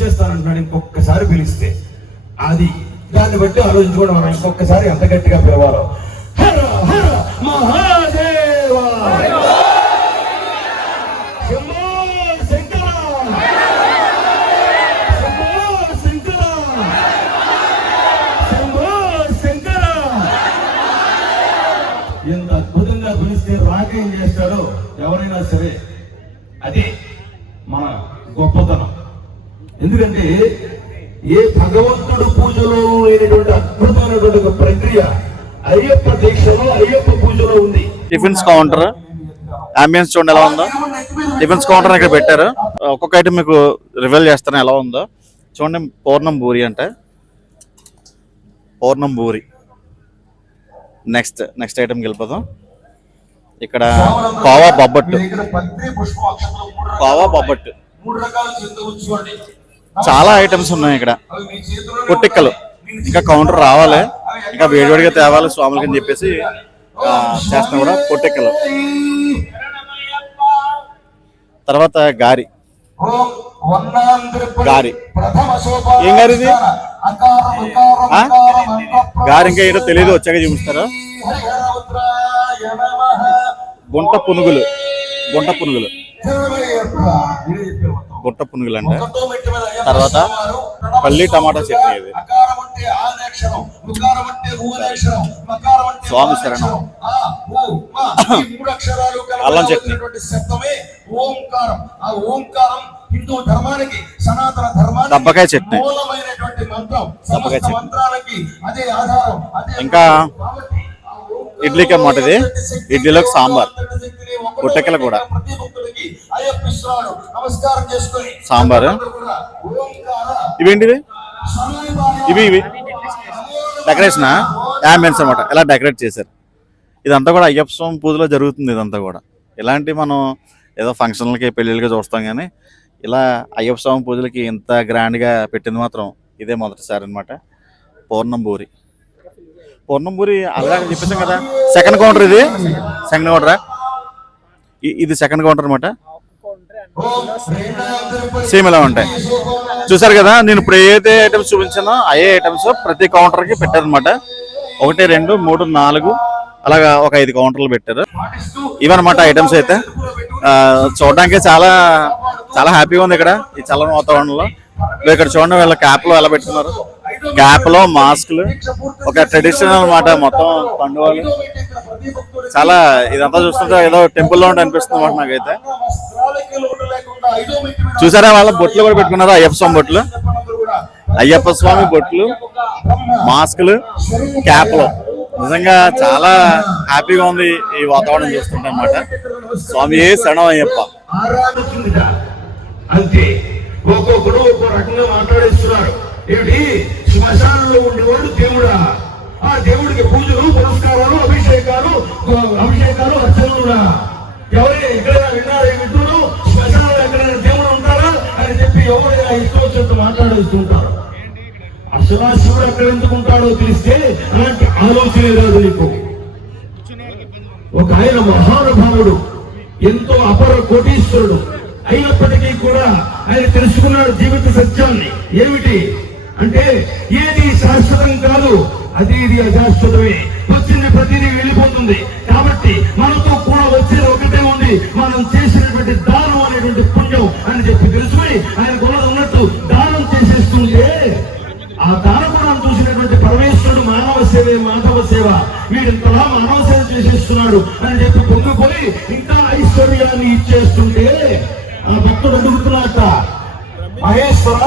వచ్చేస్తానంటున్నాడు ఇంకొకసారి పిలిస్తే. అది దాన్ని బట్టి ఆలోచించుకోవడం మనం ఇంకొకసారి ఎంత గట్టిగా పిలవాలో. హర హర మహాదేవ. ఎంత అద్భుతంగా పిలిస్తే రాకేం చేస్తాడో ఎవరైనా సరే అదే ఎందుకంటే ఏ భగవంతుడు పూజలో లేనటువంటి అద్భుతమైనటువంటి ఒక ప్రక్రియ అయ్యప్ప దీక్షలో అయ్యప్ప పూజలో ఉంది. Tiffins counter. అంబియన్స్ చూడండి ఎలా ఉందో. టిఫిన్స్ కౌంటర్ ఇక్కడ పెట్టారు. ఒక్కొక్క ఐటమ్ మీకు రివీల్ చేస్తాను ఎలా ఉందో. చూడండి పూర్ణం బూరి అంటే. పూర్ణం బూరి. నెక్స్ట్ నెక్స్ట్ ఐటమ్కి వెళ్ళిపోదాం. ఇక్కడ కోవా బొబ్బట్టు. కోవా బొబ్బట్టు. మూడు రకాల చింత ఉంచుకోండి చాలా ఐటమ్స్ ఉన్నాయి ఇక్కడ. పుట్టిక్కలు పొట్టిక్కలు ఇంకా కౌంటర్ రావాలి. ఇంకా వేడివేడిగా తేవాలి స్వాములకి అని చెప్పేసి చేస్తాం చేస్తున్నాం కూడా పొట్టిక్కలు తర్వాత గారి. గారి. ఏం గారి ఇది? ఆ? గారి ఇంకా ఏంటో తెలియదు వచ్చాక చూపిస్తారు? గుంట పునుగులు. గుంట పునుగులు. గుంట పునుగులు అంటే తర్వాత పల్లి టమాటా చట్నీ ఇది. స్వామి శరణం. అల్లం చట్నీ. హిందూ ధర్మానికి సనాతన ధర్మానికి దబ్బకాయ చట్నీ. దబ్బకాయ చట్నీ. అదే ఆధారం ఇంకా ఇడ్లీకి అన్నమాట ఇది. ఇడ్లీలోకి సాంబార్. శక్తిని కూడా. అయ్యప్పిస్తున్నాడు నమస్కారం చేసుకొని సాంబారు. ఇవేంటివి? సమయపాలన ఇవి ఇవి. డెకరేషన్ అంబియన్స్ అనమాట ఇలా డెకరేట్ చేశారు? ఇదంతా కూడా అయ్యప్ప స్వామి పూజలో జరుగుతుంది ఇదంతా కూడా. ఇలాంటి మనం ఏదో ఫంక్షన్లకి పెళ్ళిళ్ళకి చూస్తాం కానీ ఇలా అయ్యప్ప స్వామి పూజలకి ఇంత గ్రాండ్గా పెట్టింది మాత్రం ఇదే మొదటిసారి అనమాట పూర్ణంబూరి. పూర్ణంబూరి అలాగే చెప్పేసాం కదా. సెకండ్ కౌంటర్ ఇది. సెకండ్ కౌంటరా ఇది సెకండ్ కౌంటర్ అనమాట సేమ్ ఇలా ఉంటాయి? చూసారు కదా నేను ఇప్పుడు ఏదైతే ఐటమ్స్ చూపించానో అయ్యే ఐటమ్స్ ప్రతి కౌంటర్కి పెట్టారనమాట ఒకటి రెండు మూడు నాలుగు అలాగా ఒక ఐదు కౌంటర్లు పెట్టారు. ఇవన్నమాట ఐటమ్స్ అయితే. ఆ, చూడడానికి చాలా చాలా హ్యాపీగా ఉంది ఇక్కడ ఈ చల్లని వాతావరణంలో. ఇక్కడ చూడండి వీళ్ళ క్యాప్లో ఎలా పెట్టుకున్నారు. క్యాప్లో మాస్కులు ఒక ట్రెడిషనల్ అన్నమాట మొత్తం పండుగలు. చాలా ఇదంతా చూస్తుంటే ఏదో టెంపుల్లో ఉంటే అనిపిస్తుంది అన్నమాట నాకైతే. చూసారా వాళ్ళ బొట్లు కూడా పెట్టుకున్నారు? అయ్యప్ప స్వామి బొట్లు? అయ్యప్ప స్వామి బొట్లు మాస్కులు క్యాప్లు. నిజంగా చాలా హ్యాపీగా ఉంది ఈ వాతావరణం చూస్తుంటే అన్నమాట స్వామి ఏ శరణం అయ్యప్ప ఆరాధించిందిట. అంతే. ఒక్కొక్కడు ఒక్కో రకంగా మాట్లాడేస్తున్నారు. ఏమిటి? శ్మశానంలో ఉండేవాడు దేవుడా? ఆ దేవుడికి పూజలు పురస్కారాలు అభిషేకాలు అభిషేకాలు ఎవరైనా ఎక్కడైనా విన్నారా వింటూరు శ్మశానంలో ఎక్కడైనా దేవుడు ఉంటారా అని చెప్పి ఎవరు ఇష్టం వచ్చినట్టు మాట్లాడేస్తుంటారు అసలు ఆ శివుడు అక్కడ ఎందుకు ఉంటాడో తెలిస్తే అలాంటి ఆలోచన రాదు నీకు. ఒక ఆయన మహానుభావుడు ఎంతో అపర కోటీశ్వరుడు. అయినప్పటికీ కూడా ఆయన తెలుసుకున్నాడు జీవిత సత్యాన్ని. ఏమిటి? అంటే ఏది శాశ్వతం కాదు అది ఇది అశాశ్వతమే. వచ్చింది ప్రతిదీ వెళ్ళిపోతుంది. కాబట్టి మనతో కూడా వచ్చేది ఒకటే ఉంది మనం చేసినటువంటి దానం అనేటువంటి పుణ్యం అని చెప్పి తెలుసుకొని ఆయన ఉన్నది ఉన్నట్టు దానం చేసేస్తుంటే ఆ దానగుణం చూసినటువంటి పరమేశ్వరుడు మానవ సేవే మాధవ సేవ. వీడింతలా మానవ సేవ చేసేస్తున్నాడు అని చెప్పి పొంగిపోయి ఇంకా ఐశ్వర్యాన్ని ఇచ్చేస్తుంటే ఆ భక్తుడు అడుగుతున్నాట మహేశ్వర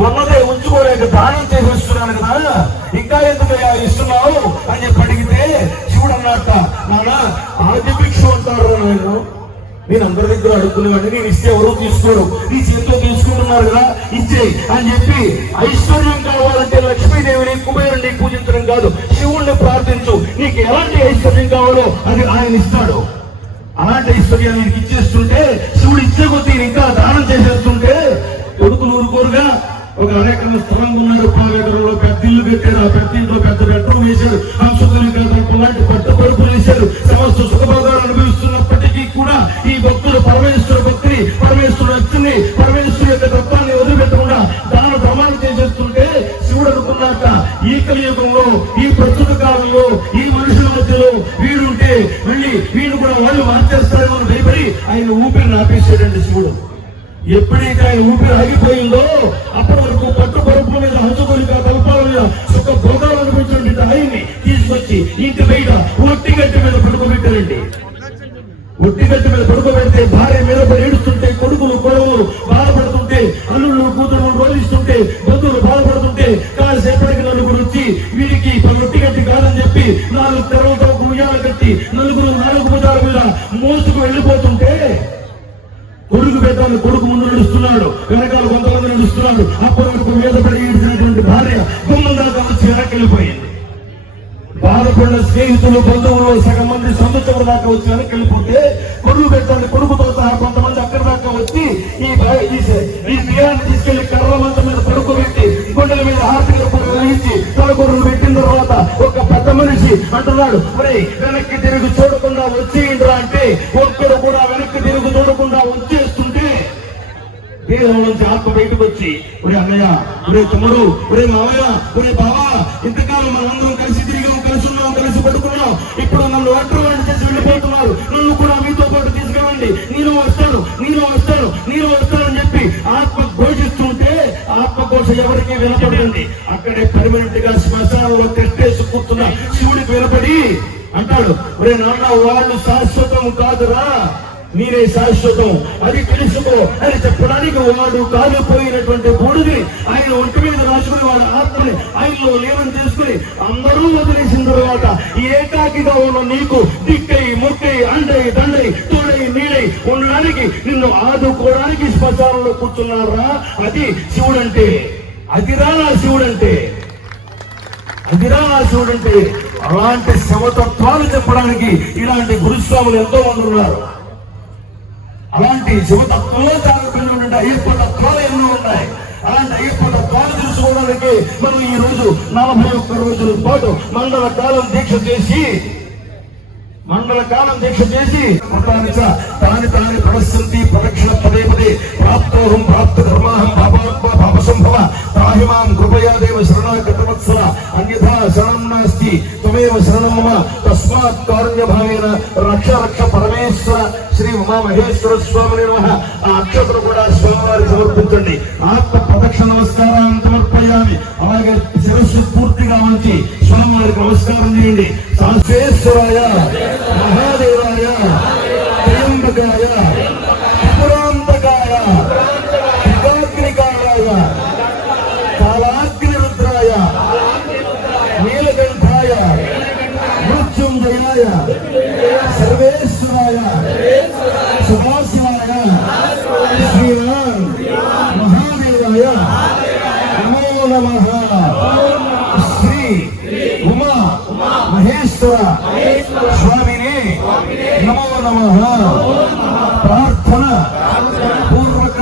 ఉన్నదే ఉంచుకోలేక దానం చేసేస్తున్నాను కదా ఇంకా ఎందుకయ్యా ఇస్తున్నావు? అని చెప్పి అడిగితే శివుడు అన్నట్ట నాన్న ఆదిభిక్షు అంటారు నేను నేను అందరి దగ్గర అడుగుకునేవాడిని నేను ఇస్తే ఎవరు తీసుకోరు. నీ చేతితో తీసుకుంటున్నారు కదా ఇచ్చే అని చెప్పి ఐశ్వర్యం కావాలంటే లక్ష్మీదేవిని కుబేరుని పూజించడం కాదు శివుణ్ణి ప్రార్థించు. నీకు ఎలాంటి ఐశ్వర్యం కావాలో అది ఆయన ఇస్తాడు. అలాంటి ఐశ్వర్యాన్ని నీకు ఇచ్చేస్తుంటే శివుడు ఇచ్చే కొద్దీ ఇంకా దానం చేసేస్తుంటే కొడుకులు ఊరుకోరుగా ఒక అనేక స్థలం ఉన్నాడు పాలేకరంలో పెద్ద ఇల్లు కట్టారు ఆ పెద్ద ఇంట్లో పెద్ద బెడ్రూమ్ వేశారు హంసతులు కాదు లాంటి పట్టు పరుపులు వేశారు సమస్త సుఖభోగాలు అనుభవిస్తున్నారు ఈ భక్తులు పరమేశ్వర భక్తిని పరమేశ్వరుడు భక్తిని పరమేశ్వరుడు యొక్క తత్వాన్ని వదిలిపెట్టకుండా ఈ కలియుగంలో ఈ ప్రస్తుత కాలంలో ఈ మనుషుల మధ్యలో వీడుంటే వెళ్ళి వీడు కూడా వాళ్ళు మార్చేస్తారేమో భయపడి ఆయన ఊపిరిని ఆపేసాడండి శివుడు. ఎప్పుడైతే ఆయన ఊపిరి ఆగిపోయిందో అప్పటి వరకు పట్టు పరుపుల మీద హంచుకొని కల్పాల మీద సుఖ భోగాలు అనిపించినటువంటి ఆయన్ని తీసుకొచ్చి ఇంటి బయట ఒట్టి గట్టి మీద పడుకోబెట్టారండి. గట్టి మీద పడుకోబెడితే భార్య మీద ఏడుస్తుంటే కొడుకులు కొడవలు బాధపడుతుంటే అల్లుళ్ళు కూతురు రోధిస్తుంటే బంధువులు బాధపడుతుంటే కాసేపటికి నలుగురు వచ్చి వీరికి రొట్టి గట్టి కాదని చెప్పి నాలుగు తెరవతో ఉయ్యాలు కట్టి నలుగురు నాలుగు భుజాల మీద మోసుకు వెళ్ళిపోతుంటే బాధపడిన స్నేహితులు బంధువులు సగం మంది సంవత్సరం దాకా వచ్చి వెనక్కి వెళ్ళిపోతే కొడుకు పెట్టాలి కొడుకుతో సహా కొంతమంది అక్కడ దాకా వచ్చి ఈ భా- ఈ స- ఈ దేహాన్ని తీసుకెళ్ళి కర్ర మంచం మీద పడుకోబెట్టి గుండెల మీద ఆర్థిక కర్పూరం తలకొరలు పెట్టిన తర్వాత ఒక పెద్ద మనిషి అంటున్నాడు మరి వెనక్కి తిరిగి చూడకుండా వచ్చేయండిరా అంటే ఒక్కడు కూడా వెనక్కి తిరిగి చూడకుండా వచ్చేస్తుంటే దేహం నుంచి ఆత్మ బయటకు వచ్చి ఒరే అన్నయ్య ఒరే తమ్ముడు ఒరే మామయ్య ఒరే బావా ఇంతకాలం మనందరం కలిసి తిరిగాం కలిసి పడుకున్నావు. ఇప్పుడు నన్ను ఒంటరి చేసి వెళ్ళిపోతున్నారు. నన్ను కూడా మీతో పాటు తీసుకెళ్ళండి నేను వస్తాను. నేను వస్తాను. నేను వస్తానని చెప్పి ఆత్మ ఘోషిస్తుంటే ఆత్మ ఘోష ఎవరికి వినపడింది అక్కడే పర్మనెంట్గా శ్మశానంలో కట్టేసి కూర్చున్న శివుడికి వినపడి అంటాడు ఒరే నాన్న వాళ్ళు శాశ్వతం కాదురా. మీరే శాశ్వతం. అది తెలుసుకో. అని చెప్పడానికి వాడు కాలిపోయినటువంటి బూడిది. ఆయన ఒంటి మీద రాసుకుని వాళ్ళ ఆత్మని ఆయనలో లేవని చేసుకుని అందరూ వదిలేసిన తర్వాత ఏకాకిగా ఉన్న నీకు దిక్కై ముక్కై అండై దండై తోడై నీడై ఉండడానికి నిన్ను ఆదుకోవడానికి శ్మశానంలో కూర్చున్నారా? అది శివుడంటే. అదిరా నా శివుడంటే. అదిరా నా శివుడంటే. అలాంటి శవతత్వాలు చెప్పడానికి ఇలాంటి గురుస్వాములు ఎంతో మంది ఉన్నారు. అలాంటి శివతత్వంలో చాలా పెళ్ళి ఉండే అయ్యప్ప తత్వాలు ఎన్నో ఉన్నాయి. అలాంటి అయ్యప్ప తత్వాలు తెలుసుకోవడానికి మనం ఈ రోజు నలభై ఒక్క రోజుల పాటు మండల కాలం దీక్ష చేసి మండల కాలం దీక్ష చేసి మొత్తానికి తాని తాని ప్రదర్శంతి ప్రదక్షిణ పదే పదే ప్రాప్తోహం ప్రాప్త ధర్మాహం పాపాత్మ పాపసంభవ తాహిమాం కృపయా దేవ శరణాగతవత్సల అన్యథా శరణం నాస్తి త్వమేవ శరణం మమ తస్మాత్ మహేశ్వర స్వామి ఆ అక్షతలు కూడా స్వామివారికి సమర్పించండి. ఆత్మ ప్రదక్షిణ నమస్కారాన్ని సమర్పయామి అలాగే శిరస్సు పూర్తిగా ఉంచి స్వామివారికి నమస్కారం చేయండి. సాంశ్వేశ్వరాయ మహాదేవాయ త్రయంబకాయ త్రిపురాంతకాయ త్రికాగ్నికాయ కాలాగ్ని రుద్రాయ నీలకంఠాయ మృత్యుంజయాయ మహాదేవాయ నమో నమః. శ్రీ ఉమా మహేశ్వర స్వామిని. నమో నమ. ప్రార్థన పూర్వక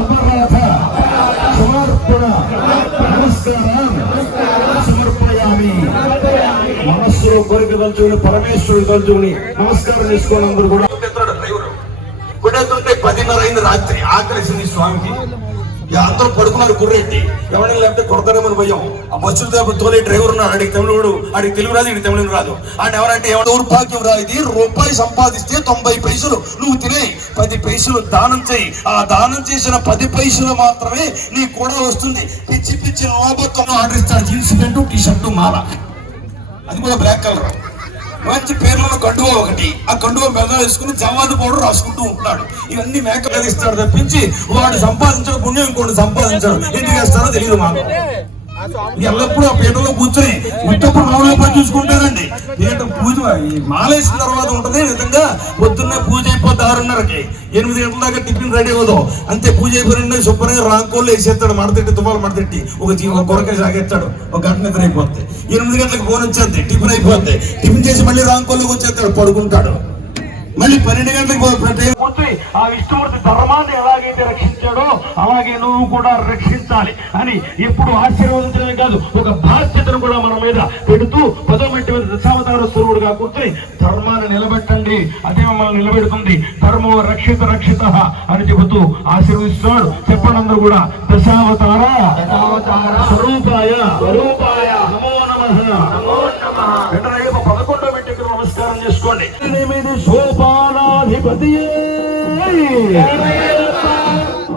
అపరాధ సమర్పణ నమస్కారం సమర్పయామి. మనస్సులో కోరిక తలుచుకుని పరమేశ్వరుడు తలుచుకుని నమస్కారం చేసుకోనందరూ కూడా. కొట్టేస్తాడు డ్రైవర్ పదిన్నర అయింది రాత్రి. ఆకలిసింది స్వామికి. అందరూ పడుకున్నారు గుర్రెట్టి ఎవరైనా లేకపోతే కొడతారేమని భయం. ఆ బస్సులు తోపి తోలే డ్రైవర్ ఉన్నాడు. అడిగి తమిళుడు అడిగి తెలుగు రాదు ఇడికి తమిళం రాదు. ఆయన ఎవరంటే ఎవరు దౌర్భాగ్యం రా ఇది. రూపాయి సంపాదిస్తే తొంభై పైసలు. నువ్వు తినే పది పైసలు దానం చేయి. ఆ దానం చేసిన పది పైసలు మాత్రమే నీకు కూడా వస్తుంది. పిచ్చి పిచ్చి లోపత్వం ఆర్డర్ ఇస్తాను జీన్స్ ప్యాంటు టీ షర్టు మాల. అది కూడా బ్లాక్ కలర్ మంచి పేర్లలో కండువ ఒకటి. ఆ కండువ మెద వేసుకుని జవాదు పౌడర్ రాసుకుంటూ ఉంటున్నాడు. ఇవన్నీ మేకలు ఇస్తాడు తప్పించి వాడు సంపాదించడం పుణ్యం ఇంకోటి సంపాదించడం. ఎందుకు వేస్తారో తెలియదు మాకు. ఎల్లప్పుడూ ఆ పీటలో కూర్చొని ఉత్తప్పుడు మౌనం పని చూసుకుంటారండి. పీట పూజ మాలేసిన తర్వాత ఉంటది విధంగా పొద్దున్నే పూజ అయిపోద్ది ఆరున్నరకి. ఎనిమిది గంటల దాకా టిఫిన్ రెడీ అవ్వదు. అంతే పూజ అయిపోయిన శుభ్రంగా రాంకోళ్ళు వేసేస్తాడు మడతెట్టి తుపాలు మడతెట్టి ఒక జీ- ఒక కొరకాయ సాగేస్తాడు ఒక గంట నిద్ర అయిపోద్ది. ఎనిమిది గంటలకు ఫోన్ వచ్చేది టిఫిన్ అయిపోద్ది. టిఫిన్ చేసి మళ్ళీ రాంకోళ్ళకి వచ్చేస్తాడు పడుకుంటాడు. మళ్ళీ పన్నెండు గంటలకు పో- ప్రతి మూర్తి ఆ విష్ణుమూర్తి ధర్మాన్ని ఎలాగైతే రక్షించాడో అలాగే నువ్వు కూడా రక్షించాలి అని ఎప్పుడు ఆశీర్వదించడమే కాదు ఒక బాధ్యతను కూడా మన మీద పెడుతూ పదో మట్టి మీద దశావతార స్వరూపుడుగా కూర్చొని ధర్మాన్ని నిలబెట్టండి అదే మమ్మల్ని నిలబెడుతుంది. ధర్మో రక్షిత రక్షిత అని చెబుతూ ఆశీర్వదిస్తున్నాడు. చెప్పండి అందరూ కూడా దశావతార స్వరూప స్వరూపాయ స్వరూపాయ నమో నమః. నమో నమస్కారం చేసుకోండి ఎనిమిది సోపానాధిపతి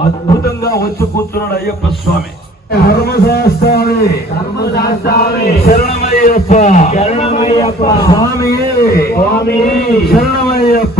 అద్భుతంగా వచ్చి కూర్చున్నాడు అయ్యప్ప స్వామి ధర్మశాస్త్రాన్ని ధర్మశాస్త్రాలే శరణమయ్యప్ప శరణమయ్యప్ప స్వామియే స్వామి శరణమయ్యప్ప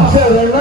Gracias, ¿verdad?